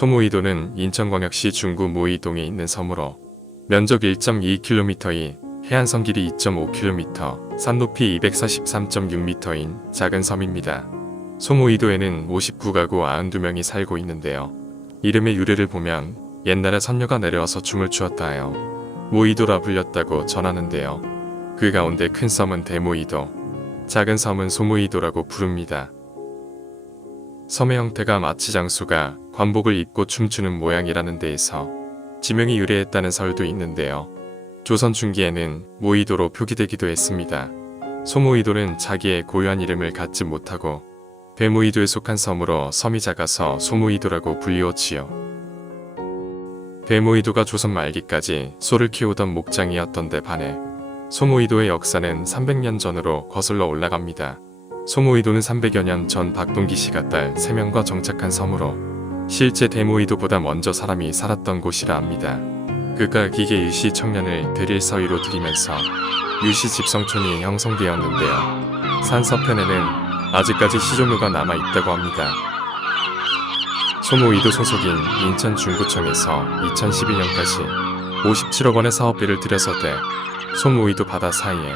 소모이도는 인천광역시 중구 모이동에 있는 섬으로 면적 1.2km인 해안선 길이 2.5km, 산 높이 243.6m인 작은 섬입니다. 소모이도에는 59가구 92명이 살고 있는데요. 이름의 유래를 보면 옛날에 선녀가 내려와서 춤을 추었다 하여 모이도라 불렸다고 전하는데요. 그 가운데 큰 섬은 대모이도, 작은 섬은 소모이도라고 부릅니다. 섬의 형태가 마치 장수가 관복을 입고 춤추는 모양이라는 데에서 지명이 유래했다는 설도 있는데요. 조선 중기에는 모이도로 표기되기도 했습니다. 소모이도는 자기의 고유한 이름을 갖지 못하고 대모이도에 속한 섬으로 섬이 작아서 소모이도라고 불리웠지요. 대모이도가 조선 말기까지 소를 키우던 목장이었던데 반해 소모이도의 역사는 300년 전으로 거슬러 올라갑니다. 소모이도는 300여 년 전 박동기 씨가 딸 3명과 정착한 섬으로 실제 대모이도보다 먼저 사람이 살았던 곳이라 합니다. 그가 기계 유시 청년을 대릴 서위로 들이면서 유시 집성촌이 형성되었는데요. 산 서편에는 아직까지 시조묘가 남아 있다고 합니다. 소모이도 소속인 인천 중구청에서 2011년까지 57억 원의 사업비를 들여서 대 소모이도 바다 사이에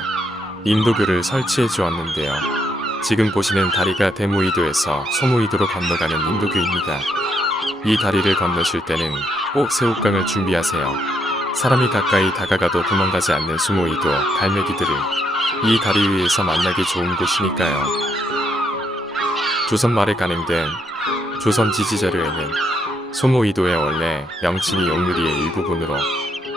인도교를 설치해 주었는데요. 지금 보시는 다리가 대모이도에서 소모이도로 건너가는 인도교입니다. 이 다리를 건너실 때는 꼭 새우깡을 준비하세요. 사람이 가까이 다가가도 도망가지 않는 수모이도 갈매기들을 이 다리 위에서 만나기 좋은 곳이니까요. 조선 말에 간행된 조선 지지 자료에는 소모이도의 원래 명칭이 용유리의 일부분으로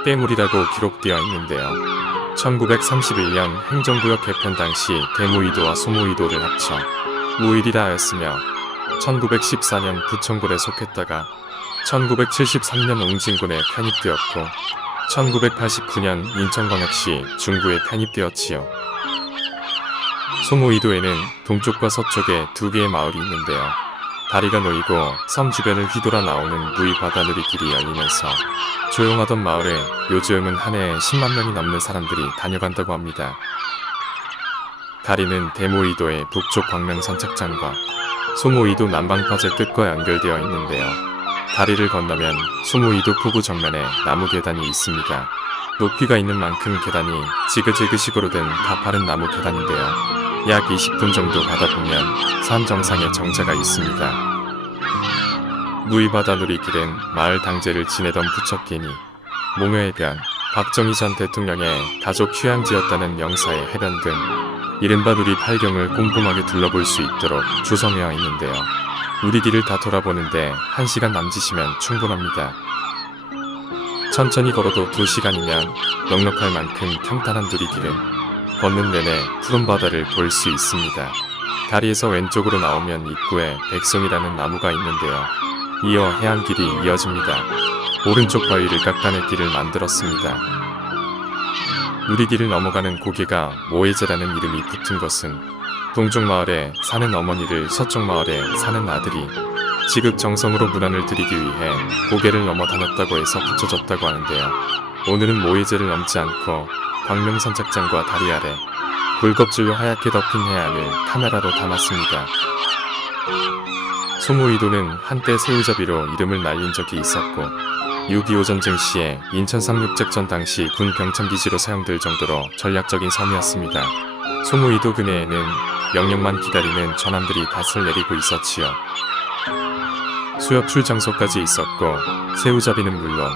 때물이라고 기록되어 있는데요. 1931년 행정구역 개편 당시 대모이도와 소모이도를 합쳐 무일이라 하였으며 1914년 부천군에 속했다가 1973년 옹진군에 편입되었고 1989년 인천광역시 중구에 편입되었지요. 소모이도에는 동쪽과 서쪽에 두 개의 마을이 있는데요. 다리가 놓이고 섬 주변을 휘돌아 나오는 무이 바다누리 길이 열리면서 조용하던 마을에 요즘은 한 해에 10만 명이 넘는 사람들이 다녀간다고 합니다. 다리는 대모이도의 북쪽 광명선 착장과 소모이도 남방파제 끝과 연결되어 있는데요. 다리를 건너면 소모이도 포구 정면에 나무 계단이 있습니다. 높이가 있는 만큼 계단이 지그재그식으로 된 가파른 나무 계단인데요. 약 20분 정도 가다 보면 산 정상에 정자가 있습니다. 누이바다 누리길은 마을 당제를 지내던 부척기니 몽여해변, 박정희 전 대통령의 가족 휴양지였다는 명사의 해변 등 이른바 누리 팔경을 꼼꼼하게 둘러볼 수 있도록 조성되어 있는데요. 누리길을 다 돌아보는데 1시간 남짓이면 충분합니다. 천천히 걸어도 2시간이면 넉넉할 만큼 평탄한 누리길은 걷는 내내 푸른 바다를 볼 수 있습니다. 다리에서 왼쪽으로 나오면 입구에 백송이라는 나무가 있는데요. 이어 해안길이 이어집니다. 오른쪽 바위를 깎아낼 길을 만들었습니다. 누리길을 넘어가는 고개가 모해제라는 이름이 붙은 것은 동쪽 마을에 사는 어머니를 서쪽 마을에 사는 아들이 지극정성으로 문안을 드리기 위해 고개를 넘어 다녔다고 해서 붙여졌다고 하는데요. 오늘은 모해제를 넘지 않고 광명선착장과 다리 아래 굴겁질로 하얗게 덮인 해안을 카메라로 담았습니다. 소모이도는 한때 새우잡이로 이름을 날린 적이 있었고 6.25 전쟁 시에 인천 상륙작전 당시 군 병참기지로 사용될 정도로 전략적인 섬이었습니다. 소모이도 근해에는 명령만 기다리는 전함들이 닷을 내리고 있었지요. 수협 출 장소까지 있었고 새우잡이는 물론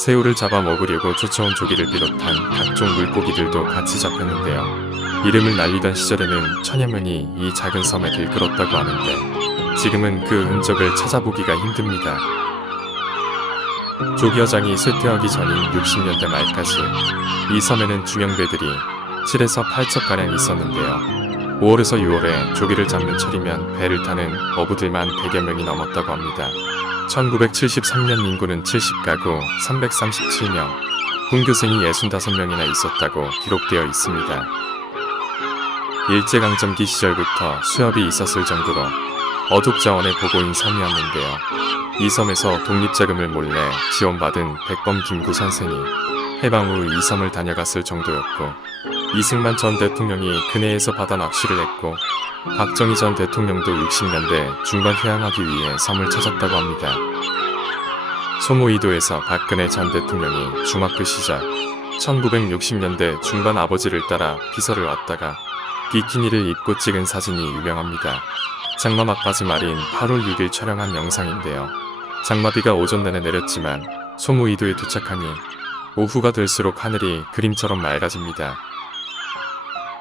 새우를 잡아 먹으려고 쫓아온 조기를 비롯한 각종 물고기들도 같이 잡혔는데요. 이름을 날리던 시절에는 천여 명이 이 작은 섬에 들끓었다고 하는데 지금은 그 흔적을 찾아보기가 힘듭니다. 조기어장이 쇠퇴하기 전인 60년대 말까지 이 섬에는 중형배들이 7에서 8척가량 있었는데요. 5월에서 6월에 조기를 잡는 철이면 배를 타는 어부들만 100여 명이 넘었다고 합니다. 1973년 인구는 70가구 337명, 군교생이 65명이나 있었다고 기록되어 있습니다. 일제강점기 시절부터 수협이 있었을 정도로 어족자원의 보고인 섬이었는데요. 이 섬에서 독립자금을 몰래 지원받은 백범 김구 선생이 해방 후 이 섬을 다녀갔을 정도였고 이승만 전 대통령이 근해에서 바다 낚시를 했고 박정희 전 대통령도 60년대 중반 휴양하기 위해 섬을 찾았다고 합니다. 소모이도에서 박근혜 전 대통령이 중학교 시절 1960년대 중반 아버지를 따라 비서를 왔다가 비키니를 입고 찍은 사진이 유명합니다. 장마 막바지 말인 8월 6일 촬영한 영상인데요. 장마비가 오전 내내 내렸지만 소모이도에 도착하니 오후가 될수록 하늘이 그림처럼 맑아집니다.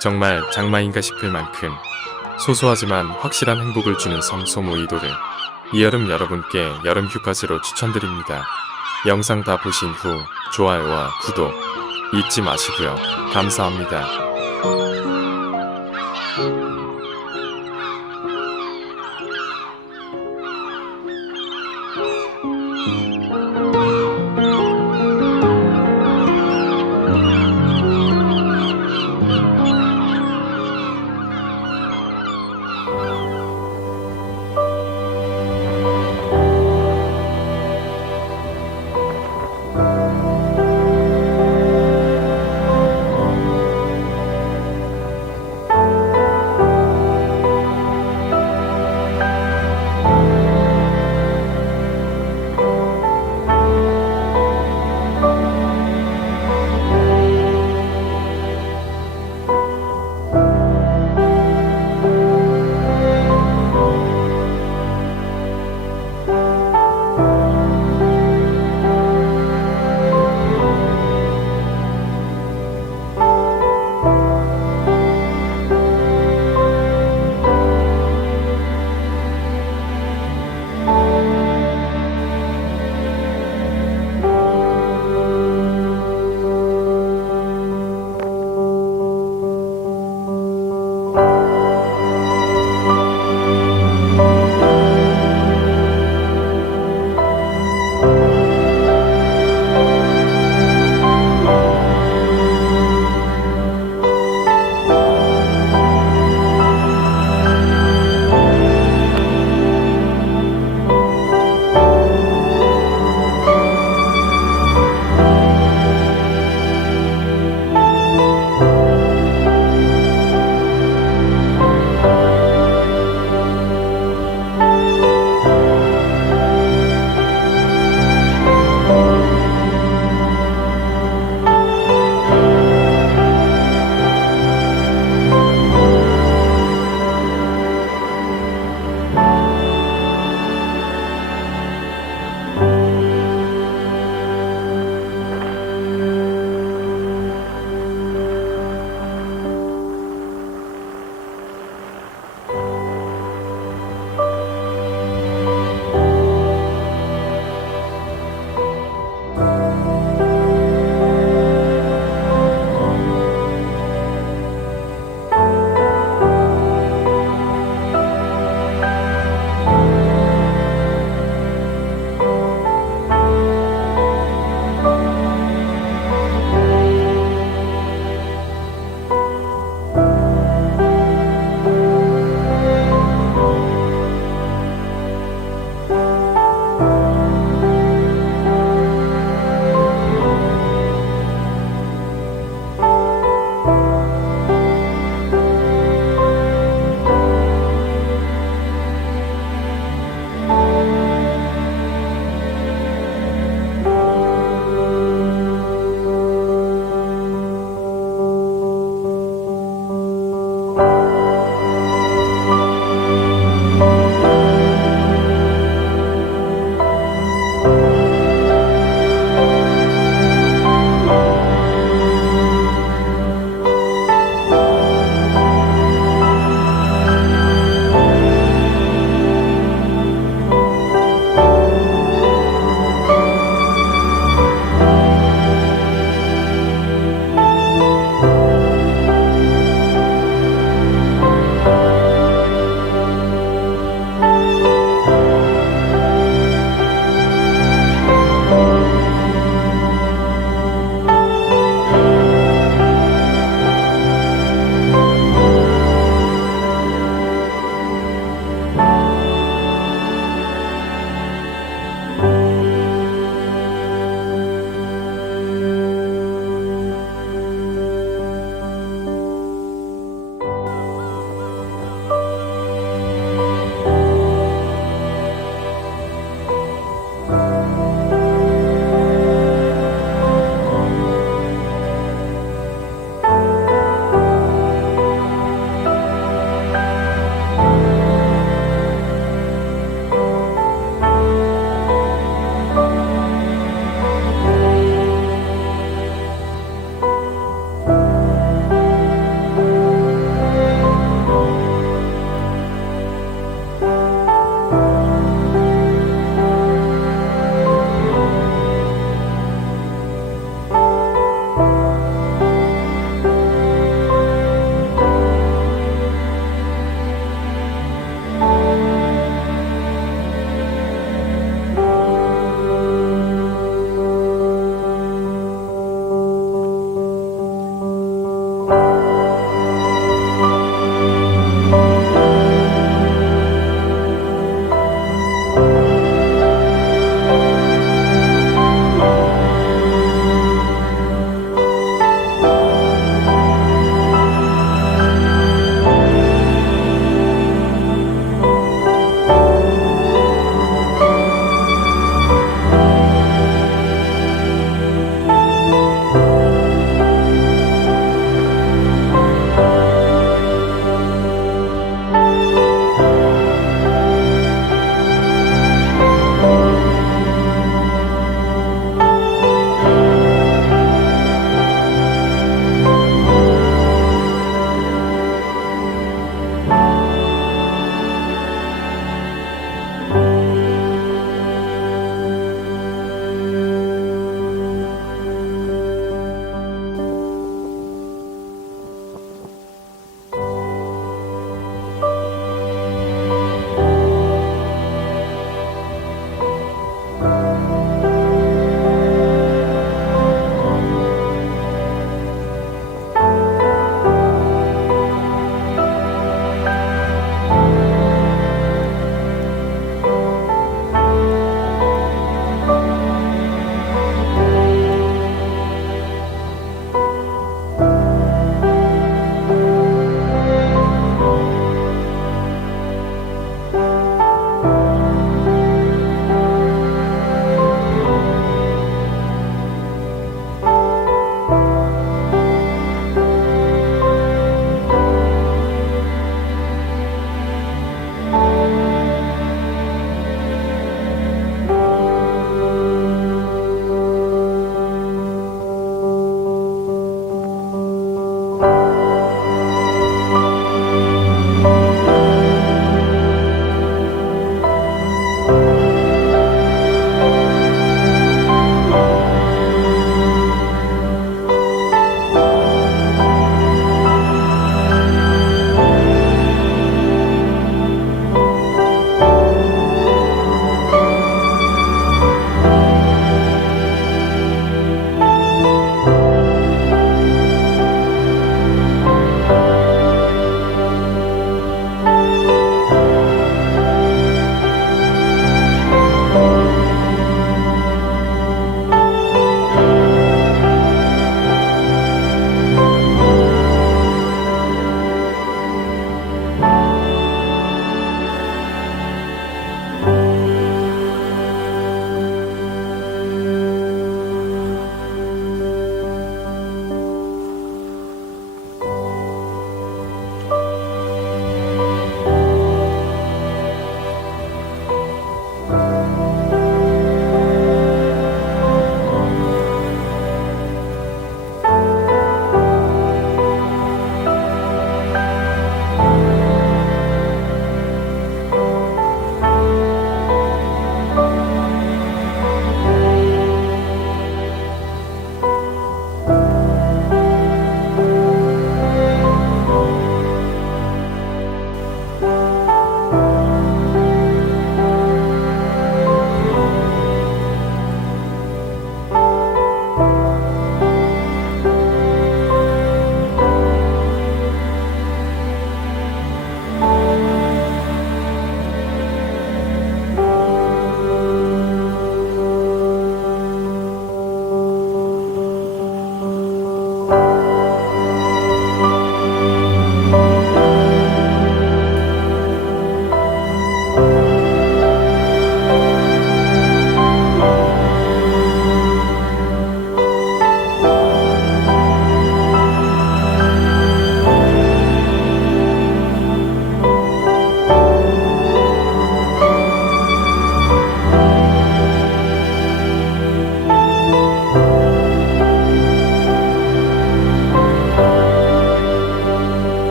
정말 장마인가 싶을 만큼 소소하지만 확실한 행복을 주는 섬 소모이도를 이 여름 여러분께 여름 휴가지로 추천드립니다. 영상 다 보신 후 좋아요와 구독 잊지 마시고요. 감사합니다.